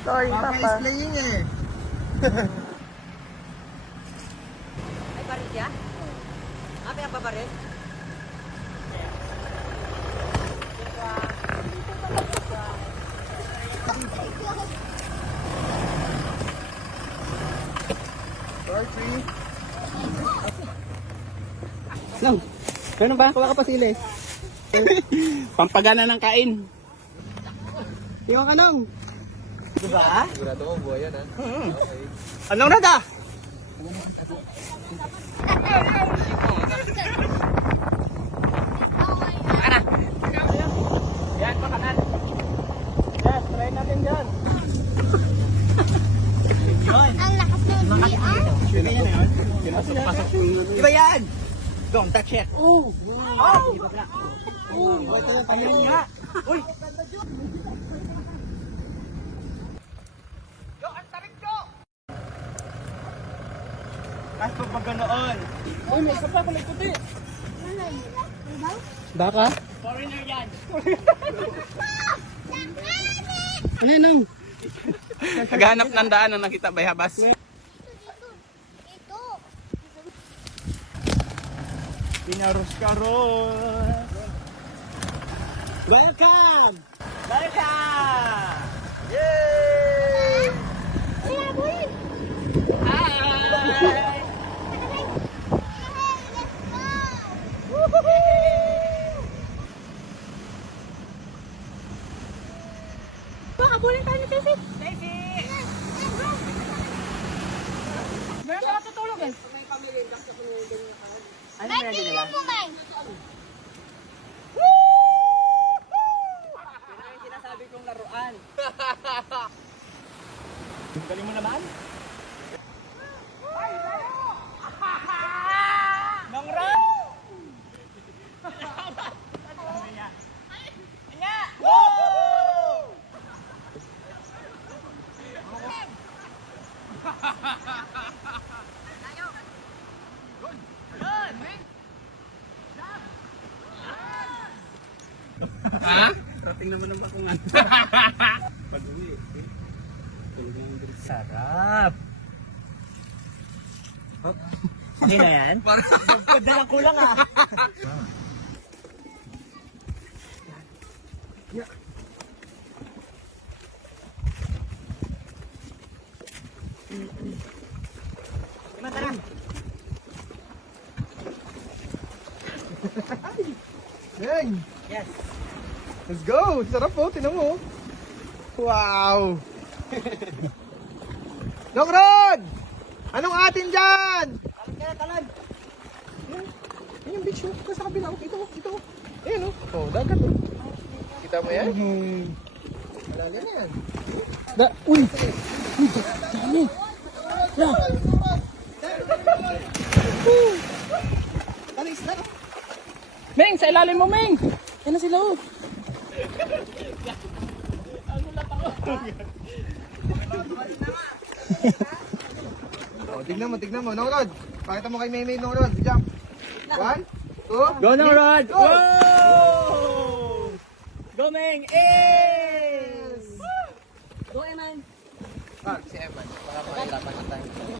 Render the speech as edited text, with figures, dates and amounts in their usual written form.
Sorry, Papa is Papa. playing eh. Ay, baril siya? Ah, pinagbabaril? Score 3. No. Ano ba? Kuha ka pa sili. Pampagana ng kain. Tingnan ka nang. Diba? Sigurado mo buhay yan ha. Okay. Anong nada? Yan, pakanan. Yan, try natin dyan. Ang lakas ng Diba yan? Don't touch it. Oh! Oh! Ayan nga. Uy! Kahit pa pag ganoon. Uy, may isa pa kulay puti. Baka? Foreigner yan. Ano nang? Naghanap ng daan na nakita bayabas. Ito. Pinaros-karos. Welcome! Welcome! Yay! Hi! Habulin tayo ni Casey. Stacy! Meron ka natutulog eh. Ano ba yan nila? Yan ang sinasabi kong laruan. Galing mo naman? Nangro! Ha? Tingnan mo naman kung ano. Pag-uwi. Sarap. Hindi na yan? Dalang kulang ah. Dang! Yes. Let's go! Sarap po, tinan mo. Wow! Dong Rod! Anong atin dyan? Talan. Ayun yung beach oh. Sa kabila oh. Ito. Ayun oh. Oh, dagat oh. Kita mo yan? Malalim na yan. Uy! Alis na. Meng, sa ilalim mo, Meng! Yan na sila oh. Oh, tignan mo. Dong Rod. Pakita mo kay Maymay, Dong Rod. Jump. 1, 2, Go na, Rod! Go! Go, Meng! Ace! Go, Eman. Si Evan. Baka mahirapan na tayo.